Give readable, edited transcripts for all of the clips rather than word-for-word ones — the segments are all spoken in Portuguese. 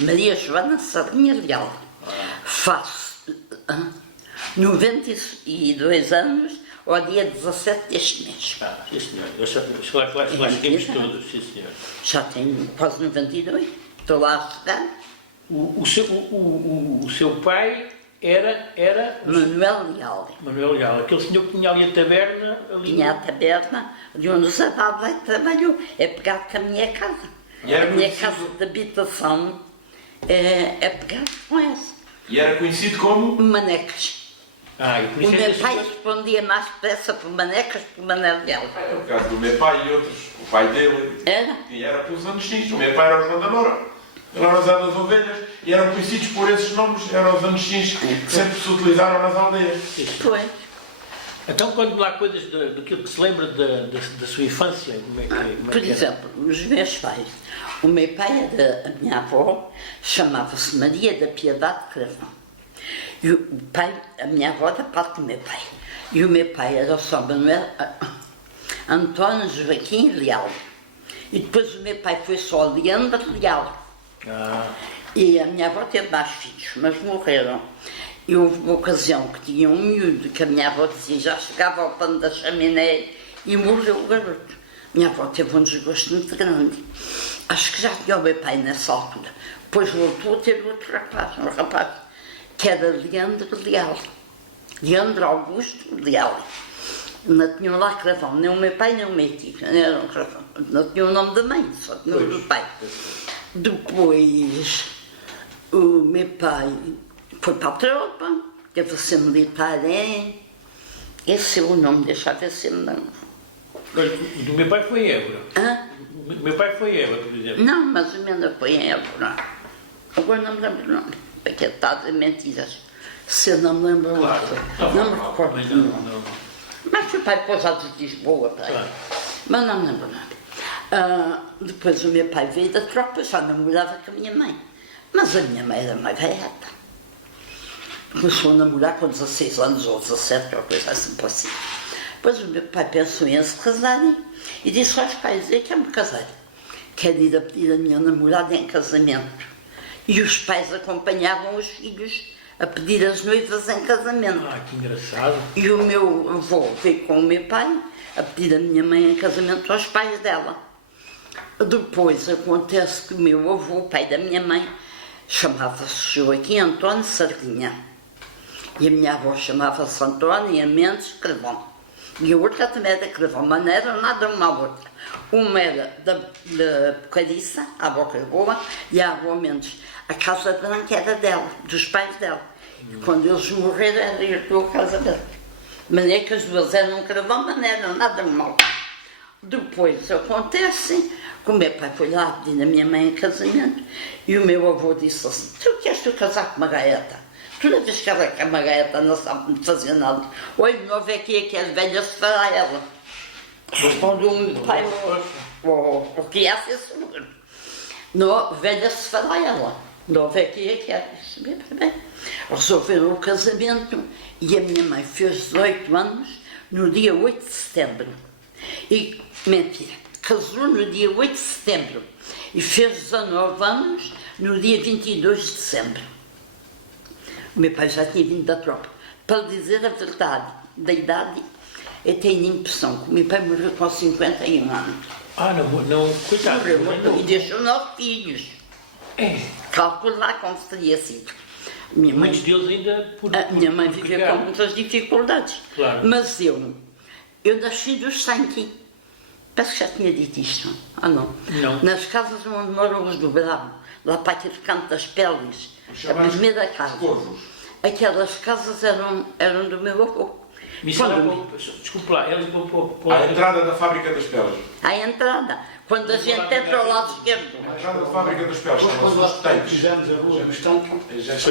Maria Joana Sardinha Leal. Faço 92 anos ao dia 17 deste mês. Sim, senhor. Eu acho que temos todos, sim, senhor. Já tenho quase 92. Estou lá a chegar. O seu pai era Manuel Leal. Manuel Leal, aquele senhor que tinha ali a taberna. Tinha a taberna de onde o Zé Bárbara trabalhou. É pegado com a minha casa. A minha casa de habitação é pegado com essa. E era conhecido como? Manecas. E por O isso meu pai respondia mais depressa por Manecas que por Manuel Leal. É o caso do meu pai e outros. O pai dele. Era? E era pelos anos X. O meu pai era o João da Loura. Ele era o Zé das Ovelhas. E eram conhecidos por esses nomes. Eram os anos X que sempre se utilizaram nas aldeias. Pois. Então, conte-me lá coisas daquilo que se lembra da sua infância. Como é que Por exemplo, os meus pais. O meu pai era, a minha avó, chamava-se Maria da Piedade Cravão. E o pai, a minha avó da parte do meu pai. E o meu pai era só Manuel António Joaquim Leal. E depois o meu pai foi só Leandro Leal. E a minha avó teve mais filhos, mas morreram. E houve uma ocasião que tinha um miúdo que a minha avó dizia já chegava ao pano da chaminé e morreu o garoto. Minha avó teve um desgosto muito grande. Acho que já tinha o meu pai nessa altura. Depois voltou a ter outro rapaz, um rapaz que era Leandro Leal. Leandro Augusto Leal. Não tinham lá Cravão, nem o meu pai nem o meu tio. Não tinha o nome da mãe, só tinha o do pai. Depois o meu pai foi para a tropa, teve a ser militar esse é o nome, deixa eu ver se me lembro. O do meu pai foi em Évora. O meu pai foi em Évora, por exemplo. Não, mas o meu não foi em Évora. Agora não me lembro o nome, porque está a dizer mentiras. Se eu não me lembro o nome, não me recordo o nome. Mas o pai pôs a de Lisboa para aí. Mas não me lembro o nome. Depois o meu pai veio da tropa, já namorava com a minha mãe. Mas a minha mãe era uma gaiata. Começou a namorar com 16 anos ou 17, ou coisa assim por cima. Depois o meu pai pensou em se casarem e disse aos pais, eu quero me casar. Quero ir a pedir a minha namorada em casamento. E os pais acompanhavam os filhos a pedir as noivas em casamento. Que engraçado. E o meu avô veio com o meu pai a pedir a minha mãe em casamento aos pais dela. Depois acontece que o meu avô, o pai da minha mãe, chamava-se Joaquim António Sardinha. E a minha avó chamava-se Antônia Mendes Cravão. E a outra também era Cravão, mas não era nada uma à outra. Uma era da Bocariça, a avó Cravão, e a avó Mendes. A Casa Branca era dela, dos pais dela. E quando eles morreram, era herdou a Casa Branca. De maneira que as duas eram Cravão, mas não era nada mal. Depois acontece que o meu pai foi lá pedir a minha mãe em casamento e o meu avô disse assim, tu queres casar com uma gaeta? Tu não tens casar com uma gaeta, não sabe fazer nada. Oi, o novo é que as velhas se fará ela. Respondeu o meu pai, o que é ser seguro. Não, velha se fará ela. Novo é que bem. Resolveram o casamento e a minha mãe fez 18 anos no dia 8 de setembro. E, mentira, casou no dia 8 de setembro e fez 19 anos no dia 22 de dezembro. O meu pai já tinha vindo da tropa. Para dizer a verdade da idade, eu tenho a impressão que o meu pai morreu com 51 anos. Não, coitado. Morreu e deixou 9 filhos. Calculo lá como teria sido. Muitos deles ainda a minha mãe vivia com muitas dificuldades. Claro. Mas eu nasci dos sangue. Parece que já tinha dito isto. Não? Não. Nas casas onde moram os do Bravo, lá para aquele canto das Peles, a primeira casa. Aquelas casas eram do meu avô. Desculpe lá, ele à entrada da fábrica das peles. À entrada, quando a gente entra ao lado esquerdo. À entrada da fábrica das peles, Quando nós tanques. fizemos a rua no estanque,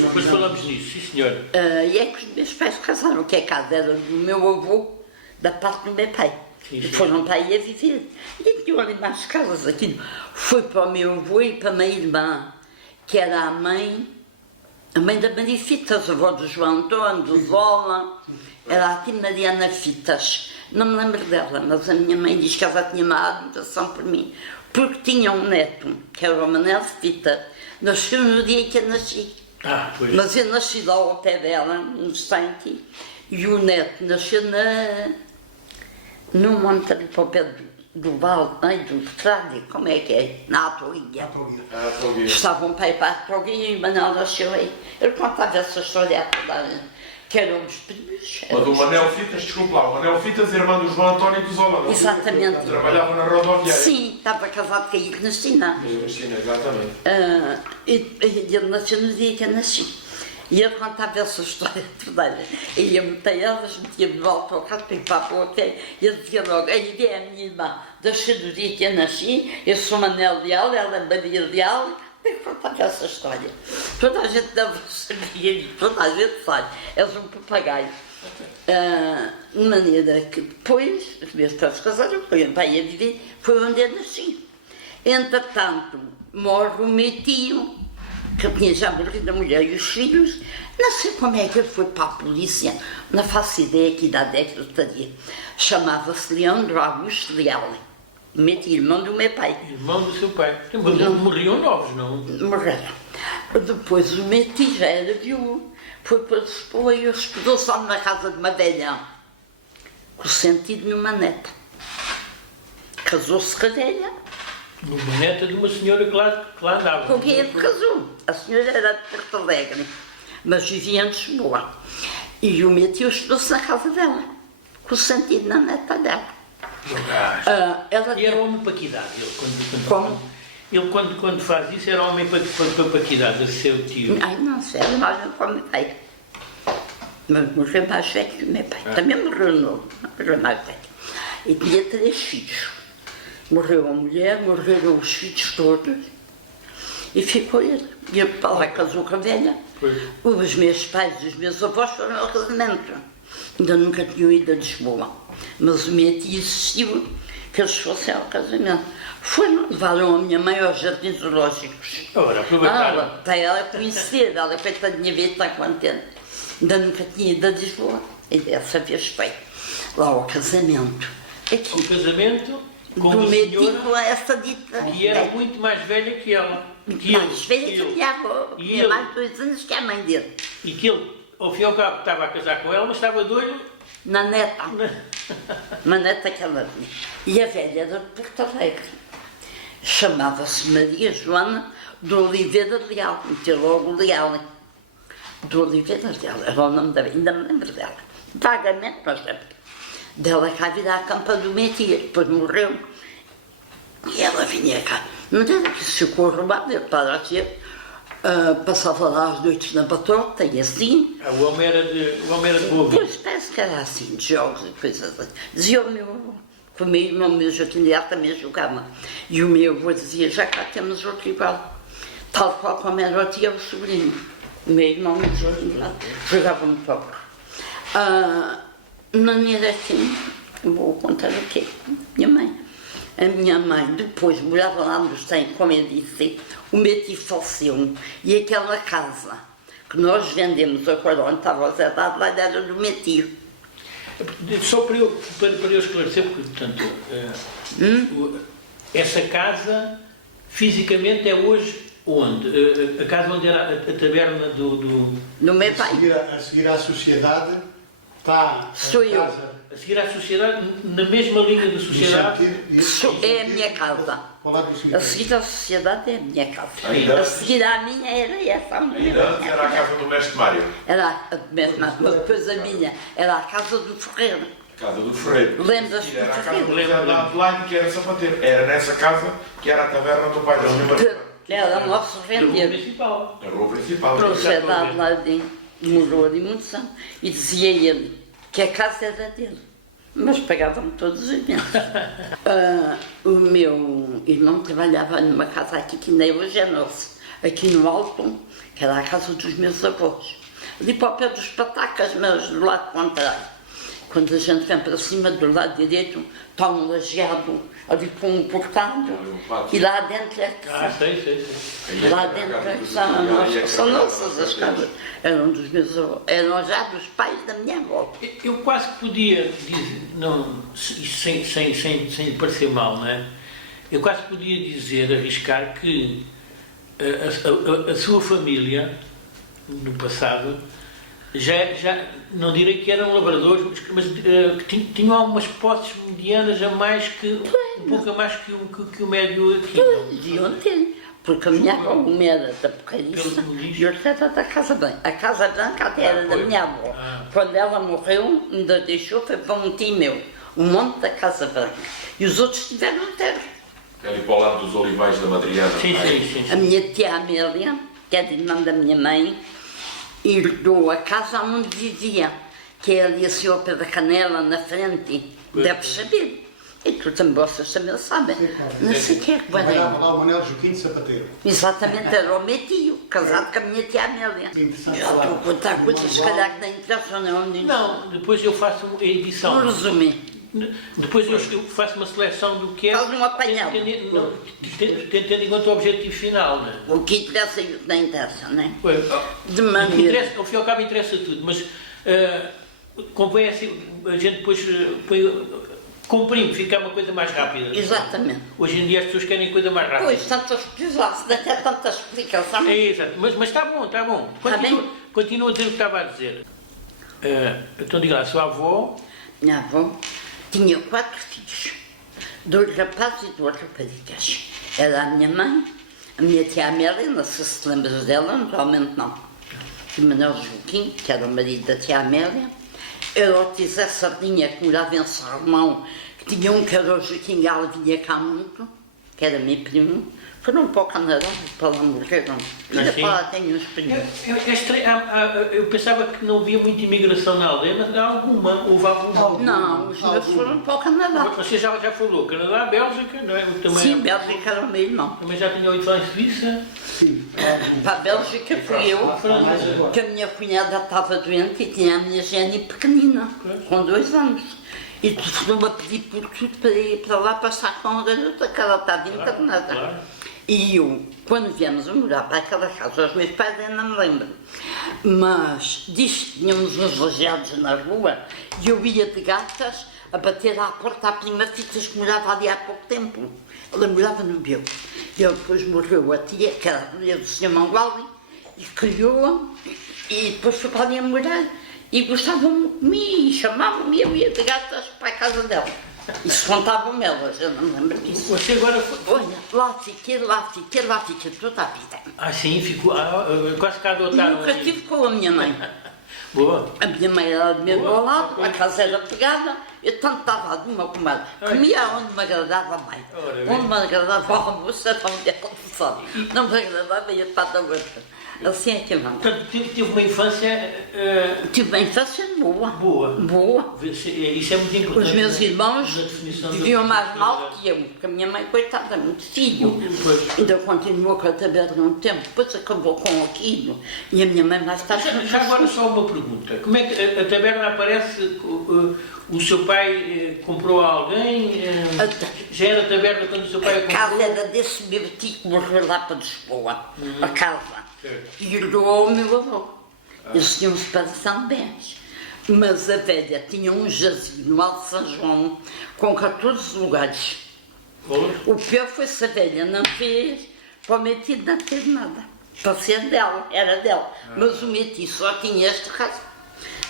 Depois falamos nisso, sim senhor. E é que os meus pais casaram, que a casa era do meu avô, da parte do meu pai. Sim. E foram para aí a viver. E tinham ali mais casas, aquilo. Foi para o meu avô e para a minha irmã, que era a mãe da Maria Fitas, a avó do João Antônio, do Zola. Era aqui Mariana Fitas. Não me lembro dela, mas a minha mãe diz que ela tinha uma admiração por mim, porque tinha um neto, que era o Manel Fita, nasceu no dia que eu nasci. Pois. Mas eu nasci lá ao pé dela, no Santi, e o neto nasceu no monte ali para o pé do Vale, do Estrade, como é que é? Na Atoguia. Estavam para ir para a Atoguia e o Manel nasceu aí. Ele contava essa história a toda a gente, que eram os primos. Mas o Manel Fitas, desculpe lá, o Manel Fitas, irmão do João António dos Zola. Exatamente. Trabalhava na rodoviária. Sim, estava casado com a Ernestina. Exatamente. E ele nasceu no dia que eu nasci. E ele contava essa história toda. E ia meter elas, metia-me de volta ao carro para ir para a porta. E ele dizia logo: aí vem a minha irmã, nasceu no dia que eu nasci, eu sou Manel Leal, ela é Maria Leal. E contava essa história. Toda a gente deve saber, toda a gente sabe. És um papagaio. De maneira que depois, os meus pais casaram, foi para aí a viver, foi onde eu nasci. Entretanto, morre o meu tio, que tinha já morrido a mulher e os filhos. Não sei como é que ele foi para a polícia, não faço ideia que idade é que ele estaria. Chamava-se Leandro Augusto Leal, meu tio, irmão do meu pai. Irmão do seu pai. Morriam novos, não? Morreram. Depois o meu tio já era viúvo, foi para Lisboa e hospedou-se lá na casa de uma velha, com o sentido numa neta. Casou-se com a velha. Uma neta de uma senhora que lá andava. Com quem ele casou? A senhora era de Porto Alegre, mas vivia em Lisboa. E o meu tio hospedou-se na casa dela, com o sentido na neta dela. E era homem para que idade? Ele, Como? quando faz isso, era homem para que idade? Esse seu tio? Ai, não sei, era mais velho que o meu pai. Mas morreu mais velho que o meu pai. Também morreu novo, morreu mais velho. E tinha 3 filhos. Morreu a mulher, morreram os filhos todos. E ficou ele. E ele para lá casou com a velha. Os meus pais e os meus avós foram ao casamento. Ainda nunca tinham ido a Lisboa. Mas o meu tio insistiu que eles fossem ao casamento. Levaram a minha mãe aos jardins zoológicos. Ora, aproveitaram. Para ela conhecer, ela coitadinha veio estar contente. Ainda nunca tinha ido a Lisboa. E dessa vez foi lá ao casamento. O casamento com do uma meu tio senhora com essa dita. que era muito mais velha que ela. Mais velha que a minha avó. E Tinha ele? mais 2 anos que a mãe dele. E que ele, ao fim e ao cabo, estava a casar com ela, mas estava doido. Na neta. Uma neta que ela tinha. E a velha era de Porto Alegre. Chamava-se Maria Joana de Oliveira Leal. Meteu logo Leal. De Oliveira Leal. Era o nome da velha. Ainda me lembro dela. Vagamente, mas lembro. Dela cá vir à campa do meu tio. Depois morreu. E ela vinha cá. Não era que se ficou roubado. Eu estava a ser. Passava lá as noites na batota e assim. O homem era de boa. Pois parece que era assim, de jogos e coisas assim. Dizia o meu avô, que o meu irmão, meu Joaquim Leal, também jogava. E o meu avô dizia: já cá temos outro igual. Tal qual como era o tio, o sobrinho. O meu irmão, meu Joaquim Leal, jogava muito pouco. De maneira assim, vou contar o quê? Minha mãe. A minha mãe depois morava lá no Estém, como eu disse, o meu tio faleceu. E aquela casa que nós vendemos agora, onde estava o Zé Dado, lá era do meu tio. Só para eu esclarecer, porque, portanto, essa casa, fisicamente, é hoje onde? A casa onde era a taberna do... No meu pai. A seguir à sociedade está Sou eu. A seguir à sociedade, na mesma linha da sociedade. É a minha casa. A seguir à sociedade é a minha casa. A seguir à minha era essa. Ainda antes era a casa do mestre Mário. Era a mesma, mas depois a minha era a casa do Ferreiro. Casa do Ferreiro. Lembras-te do Era a casa do Ferreiro? Zé de Adelante, que era sapateiro. Era nessa casa que era a taverna do pai da senhora. Era o nosso Da rua rendeiro. principal. A rua principal. O Zé de Adelante morou ali muitos anos e dizia ele que a casa era dele. Mas pagavam-me todos os meses. O meu irmão trabalhava numa casa aqui que nem hoje é nossa, aqui no Alto, que era a casa dos meus avós. Ali para o pé dos Patacas, mas do lado contrário. Quando a gente vem para cima, do lado direito, está um lajeado ali com um portado, e lá dentro é que Sei. lá dentro é que são nossas as casas. Eram dos meus avós, eram já dos pais da minha avó. Eu quase que podia dizer, não, sem parecer mal, não é? eu quase podia dizer, arriscar, que a sua família, no passado, já não direi que eram lavradores, mas que tinham algumas posses medianas a mais que, um pouco a mais que o médio aqui. Deviam ter. Porque a minha avó era da Porreiriça e outra era da Casa Branca. A Casa Branca até era da minha avó. Quando ela morreu, ainda deixou, foi para um tio meu, um monte da Casa Branca. E os outros tiveram terra. Ali para o lado dos Olivais da Madriana. Sim. A minha tia Amélia, que é de irmã da minha mãe, herdou a casa onde vivia, que é ali assim ao pé da Canela, na frente. Deves saber. E tu também, vocês também sabem. Não sei o que é que vai Trabalhava lá o Manuel Joaquim de Sapateiro. Exatamente, era o meu tio, casado com a minha tia Amélia. Interessante Eu estou a contar coisas, se calhar, que não interessam, não. Não, depois eu faço a edição. Não resumi. Depois eu faço uma seleção do que é. Faz um apanhado. Tendo em conta o objetivo final, não é? O que interessa e o que não interessa, não é? Pois, De maneira. ao fim e ao cabo interessa tudo, mas convém assim, a gente depois comprime, fica uma coisa mais rápida. Exatamente. Hoje em dia as pessoas querem coisa mais rápida. Pois, tantas pesquisas, não tem tanta explicação. É exato, mas está bom, está bom. Continua a dizer o que estava a dizer. Então diga lá, a sua avó. Minha avó tinha 4 filhos, 2 rapazes e 2 raparigas. Era a minha mãe, a minha tia Amélia, não sei se te lembras dela, naturalmente não. E Manuel Joaquim, que era o marido da tia Amélia. Era o Tizé Sardinha, que morava em Salomão, que tinha um que era o Joaquim Galo, vinha cá muito, que era meu primo. Foram para o Canadá, para lá morreram. Ainda para lá tenho uns primos. Eu pensava que não havia muita imigração na aldeia, mas há alguma, houve alguma. Não, os meus foram para o Canadá. Você já falou, Canadá, Bélgica, não é? Também, Sim, Bélgica era o meu irmão. Também já tinha ouvido falar em Suíça. Sim. Para a Bélgica fui eu, que a minha cunhada estava doente e tinha a minha Jenny pequenina, com 2 anos. E tu a pedir por tudo para ir para lá passar com a garota, que ela estava internada. Claro. E eu, quando viemos a morar para aquela casa, os meus pais ainda me lembro, mas diz que tínhamos uns lajeados na rua e eu ia de gatas a bater à porta à prima Fitas, que morava ali há pouco tempo. Ela morava no Beu. E depois morreu a tia, que era a mulher do Sr. Mangualdi, e criou-a, e depois foi para ali a morar. E gostavam de mim, e chamavam-me, eu ia de gatas para a casa dela. E se contavam elas, eu não me lembro disso. Você agora foi. Olha, lá fiquei toda a vida. Ah, sim, ficou. Quase que adotaram. Nunca tive com a minha mãe. Boa. A minha mãe era do meu lado, a casa era pegada, eu tanto estava de uma comadre. Comia onde me agradava mais. Onde me agradava o almoço era onde ela almoçava. Não me agradava ia para a outra. Assim é que eu não. Portanto, tive uma infância. Tive uma infância boa. Boa. Isso é muito importante. Os meus irmãos na definição viviam da mais mal personalidade. que eu, porque a minha mãe, coitada, muito filho. Pois. Ainda continuou com a taberna um tempo, depois acabou com aquilo. E a minha mãe mais tarde. Já agora só uma pergunta. Como é que a taberna aparece? O seu pai comprou a alguém? Já era taberna quando o seu pai a A comprou? casa era desse meu tio que morreu lá para Lisboa. A casa. Certo. E herdou ao meu avô. Eles tinham separação de bens. Mas a velha tinha um jazigo no Alto São João com 14 lugares. O pior foi se a velha não fez para o meu tio não ter nada. Para ser dela, era dela. Mas o meu tio só tinha este caso.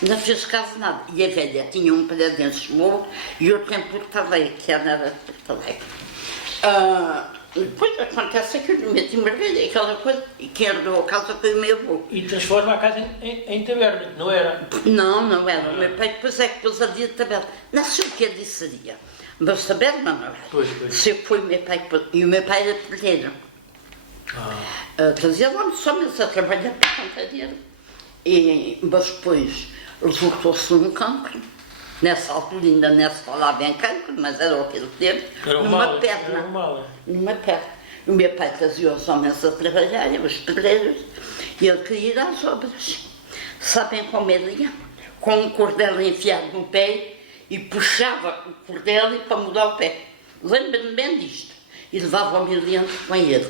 Não fez caso nada. E a velha tinha um prédio em Lisboa e outro em Porto Alegre, que era de Porto Alegre. Depois acontece aquilo, meti mergulho, aquela coisa, e quem herdou a casa foi o meu avô. E transforma a casa em taberna, não era? Não era. O meu pai depois é que pôs ali a taberna. Não sei o que ele disseria, mas taberna não era. Pois. Se foi o meu pai que pôs. E o meu pai era pedreiro. Fazia lá só mesmo a trabalhar para conta dele. Mas depois resultou-se num cancro. Nessa altura ainda nem se falava em cancro, mas era o que ele teve, numa perna. Numa perna. O meu pai fazia os homens a trabalhar, os pedreiros, e ele queria ir às obras. Sabem como ele ia? Com um cordel enfiado no pé e puxava o cordel para mudar o pé. Lembro-me bem disto. E levava o milhante com ele.